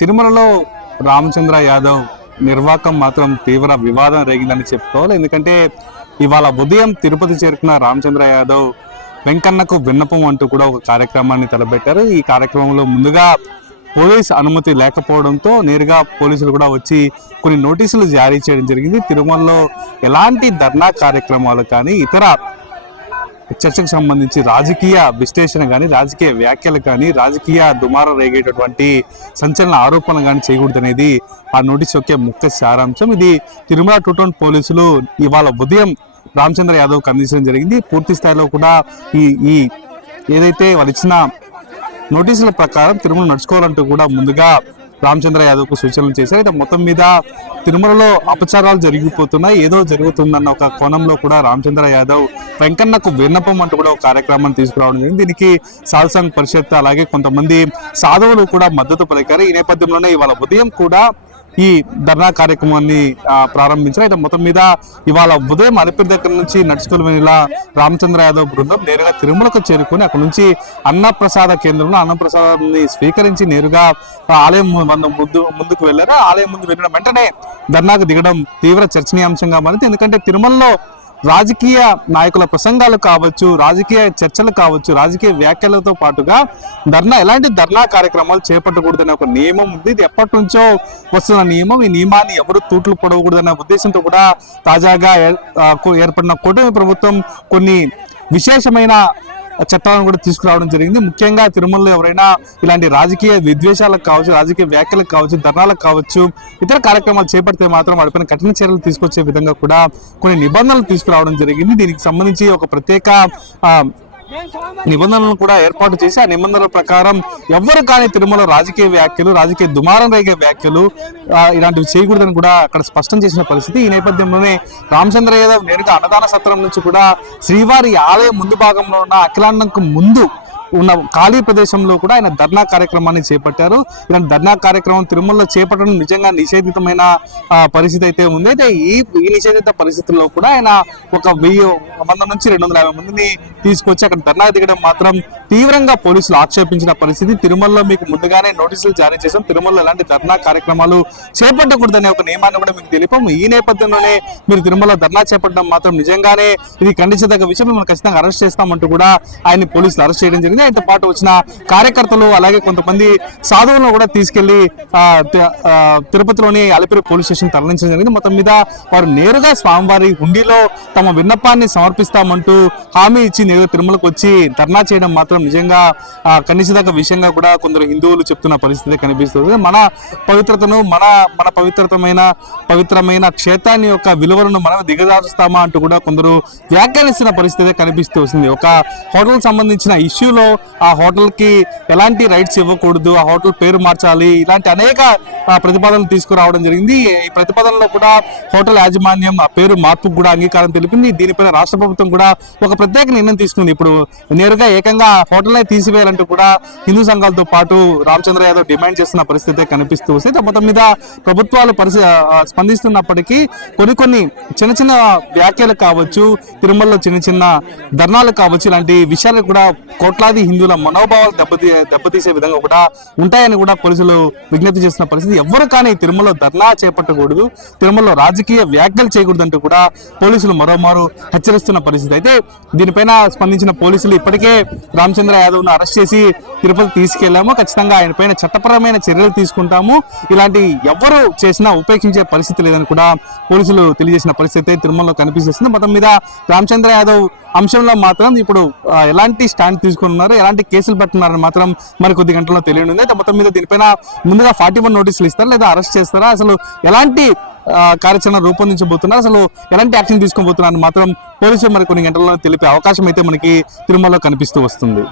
తిరుమలలో రామచంద్ర యాదవ్ నిర్వాకం మాత్రం తీవ్ర వివాదం రేగిందని చెప్పుకోవాలి. ఎందుకంటే ఇవాళ ఉదయం తిరుపతి చేరుకున్న రామచంద్ర యాదవ్ వెంకన్నకు విన్నపం అంటూ కూడా ఒక కార్యక్రమాన్ని తలపెట్టారు. ఈ కార్యక్రమంలో ముందుగా పోలీస్ అనుమతి లేకపోవడంతో నేరుగా పోలీసులు కూడా వచ్చి కొన్ని నోటీసులు జారీ చేయడం జరిగింది. తిరుమలలో ఎలాంటి ధర్నా కార్యక్రమాలు కానీ ఇతర చర్చకు సంబంధించి రాజకీయ విశ్లేషణ కానీ రాజకీయ వ్యాఖ్యలు కానీ రాజకీయ దుమారం రేగేటటువంటి సంచలన ఆరోపణలు కానీ చేయకూడదు అనేది ఆ నోటీస్ యొక్క ముఖ్య సారాంశం. ఇది తిరుమల టూ టౌన్ పోలీసులు ఇవాళ ఉదయం రామచంద్ర యాదవ్కి అందించడం జరిగింది. పూర్తి స్థాయిలో కూడా ఈ ఏదైతే వాళ్ళు ఇచ్చిన నోటీసుల ప్రకారం తిరుమల నడుచుకోవాలంటూ కూడా ముందుగా రామచంద్ర యాదవ్కు సూచనలు చేశారు. అయితే మొత్తం మీద తిరుమలలో అపచారాలు జరిగిపోతున్నాయి, ఏదో జరుగుతుందన్న ఒక కోణంలో కూడా రామచంద్ర యాదవ్ వెంకన్నకు విన్నపం అంటూ కూడా ఒక కార్యక్రమాన్ని తీసుకురావడం జరిగింది. దీనికి సాధు సంఘ్ పరిషత్ అలాగే కొంతమంది సాధువులు కూడా మద్దతు పలికారు. ఈ నేపథ్యంలోనే ఇవాళ ఉదయం కూడా ఈ ధర్నా కార్యక్రమాన్ని ప్రారంభించారు. అయితే మొత్తం మీద ఇవాళ ఉదయం అలిపిరి దగ్గర నుంచి నడుచుకుని వెళ్ళిన రామచంద్ర యాదవ్ బృందం నేరుగా తిరుమలకు చేరుకుని అక్కడ నుంచి అన్నప్రసాద కేంద్రంలో అన్నప్రసాదాన్ని స్వీకరించి నేరుగా ఆలయం ముందుకు వెళ్ళారు. ఆలయం ముందు వెళ్ళిన వెంటనే ధర్నాకు దిగడం తీవ్ర చర్చనీయాంశంగా మారింది. ఎందుకంటే తిరుమలలో రాజకీయ నాయకుల ప్రసంగాలు కావచ్చు, రాజకీయ చర్చలు కావచ్చు, రాజకీయ వ్యాఖ్యలతో పాటుగా ఎలాంటి ధర్నా కార్యక్రమాలు చేపట్టకూడదనే ఒక నియమం ఉంది. ఇది ఎప్పటి నుంచో వస్తున్న నియమం. ఈ నియమాన్ని ఎవరు తూట్లు పొడవకూడదనే ఉద్దేశంతో కూడా తాజాగా ఏర్పడిన కూటమి ప్రభుత్వం కొన్ని విశేషమైన చట్టాలను కూడా తీసుకురావడం జరిగింది. ముఖ్యంగా తిరుమలలో ఎవరైనా ఇలాంటి రాజకీయ విద్వేషాలకు కావచ్చు, రాజకీయ వ్యాఖ్యలకు కావచ్చు, ధర్నాలకు కావచ్చు, ఇతర కార్యక్రమాలు చేపడితే మాత్రం వాటిపైన కఠిన చర్యలు తీసుకొచ్చే విధంగా కూడా కొన్ని నిబంధనలు తీసుకురావడం జరిగింది. దీనికి సంబంధించి ఒక ప్రత్యేక నిబంధనలను కూడా ఏర్పాటు చేసి ఆ నిబంధనల ప్రకారం ఎవరు కానీ తిరుమల రాజకీయ వ్యాఖ్యలు, రాజకీయ దుమారం రేగే వ్యాఖ్యలు ఇలాంటివి చేయకూడదని కూడా అక్కడ స్పష్టం చేసిన పరిస్థితి. ఈ నేపథ్యంలోనే రామచంద్ర యాదవ్ నేరుగా అన్నదాన సత్రం నుంచి కూడా శ్రీవారి ఆలయం ముందు భాగంలో ఉన్న అఖిలాండంకు ముందు ఉన్న ఖాళీ ప్రదేశంలో కూడా ఆయన ధర్నా కార్యక్రమాన్ని చేపట్టారు. ఇలాంటి ధర్నా కార్యక్రమం తిరుమలలో చేపట్టడం నిజంగా నిషేధితమైన పరిస్థితి అయితే ఉంది. అయితే ఈ నిషేధిత పరిస్థితుల్లో కూడా ఆయన ఒక 100 నుంచి 250 మందిని తీసుకొచ్చి అక్కడ ధర్నా దిగడం మాత్రం తీవ్రంగా పోలీసులు ఆక్షేపించిన పరిస్థితి. తిరుమలలో మీకు ముందుగానే నోటీసులు జారీ చేశాం, తిరుమలలో ఎలాంటి ధర్నా కార్యక్రమాలు చేపట్టకూడదనే ఒక నియమాన్ని కూడా మీకు తెలిపాం. ఈ నేపథ్యంలోనే మీరు తిరుమలలో ధర్నా చేపట్టడం మాత్రం నిజంగానే ఇది ఖండించదగ్గ విషయం, మిమ్మల్ని ఖచ్చితంగా అరెస్ట్ చేస్తామంటూ కూడా ఆయన పోలీసులు అరెస్ట్ చేయడం జరిగింది. ఆయనతో పాటు వచ్చిన కార్యకర్తలు అలాగే కొంతమంది సాధువులను కూడా తీసుకెళ్లి తిరుపతిలోని అలిపిరి పోలీస్ స్టేషన్ తరలించడం జరిగింది. మొత్తం మీద వారు నేరుగా స్వామివారి హుండీలో తమ విన్నపాన్ని సమర్పిస్తామంటూ హామీ ఇచ్చి నేరుగా తిరుమలకు వచ్చి ధర్నా చేయడం మాత్రం నిజంగా ఖండించదగ్గ విషయంగా కూడా కొందరు హిందువులు చెప్తున్న పరిస్థితి కనిపిస్తుంది. మన పవిత్రతను మన పవిత్రమైన క్షేత్రాన్ని యొక్క విలువలను మనం దిగజారుస్తామా అంటూ కూడా కొందరు వ్యాఖ్యానిస్తున్న పరిస్థితి కనిపిస్తూ వస్తుంది. ఒక హోటల్ సంబంధించిన ఇష్యూలో ఆ హోటల్ కి ఎలాంటి రైట్స్ ఇవ్వకూడదు, ఆ హోటల్ పేరు మార్చాలి, ఇలాంటి అనేక ప్రతిపాదనలు తీసుకురావడం జరిగింది. ఈ ప్రతిపాదనలో కూడా హోటల్ యాజమాన్యం ఆ పేరు మార్పుకు కూడా అంగీకారం తెలిపింది. దీనిపైన రాష్ట్ర ప్రభుత్వం కూడా ఒక ప్రత్యేక నిర్ణయం తీసుకుంది. ఇప్పుడు నేరుగా ఏకంగా హోటల్నే తీసివేయాలంటూ కూడా హిందూ సంఘాలతో పాటు రామచంద్ర యాదవ్ డిమాండ్ చేస్తున్న పరిస్థితి కనిపిస్తూ వస్తుంది. మొత్తం మీద ప్రభుత్వాలు స్పందిస్తున్నప్పటికీ కొన్ని చిన్న వ్యాఖ్యలు కావచ్చు, తిరుమలలో చిన్న ధర్నాలు కావచ్చు, ఇలాంటి విషయాలు కూడా కోట్లాది హిందువుల మనోభావాలు దెబ్బతీసే విధంగా కూడా ఉంటాయని కూడా పోలీసులు విజ్ఞప్తి చేస్తున్న పరిస్థితి. ఎవరు కానీ తిరుమలలో ధర్నా చేపట్టకూడదు, తిరుమలలో రాజకీయ వ్యాఖ్యలు చేయకూడదంటూ కూడా పోలీసులు మరోమారు హెచ్చరిస్తున్న పరిస్థితి. అయితే దీనిపైన స్పందించిన పోలీసులు ఇప్పటికే రామచంద్ర యాదవ్ను అరెస్ట్ చేసి తిరుపతి తీసుకెళ్లాము, ఖచ్చితంగా ఆయన పైన చట్టపరమైన చర్యలు తీసుకుంటాము, ఇలాంటి ఎవరు చేసినా ఉపేక్షించే పరిస్థితి లేదని కూడా పోలీసులు తెలియజేసిన పరిస్థితి తిరుమలలో కనిపిస్తుంది. మొత్తం మీద రామచంద్ర యాదవ్ అంశంలో మాత్రం ఇప్పుడు ఎలాంటి స్టాండ్ తీసుకున్నారు, ఎలాంటి కేసులు పెట్టున్నారని మాత్రం మరి కొద్ది గంటల్లో తెలియనుంది. అయితే మొత్తం మీద దీనిపైన ముందుగా 41 నోటీసులు ఇస్తారా లేదా అరెస్ట్ చేస్తారా, అసలు ఎలాంటి కార్యాచరణ రూపొందించబోతున్నారు, అసలు ఎలాంటి యాక్షన్ తీసుకోబోతున్నారు మాత్రం పోలీసులు మరి కొన్ని గంటల్లో తెలిపే అవకాశం అయితే మనకి తిరుమలలో కనిపిస్తూ వస్తుంది.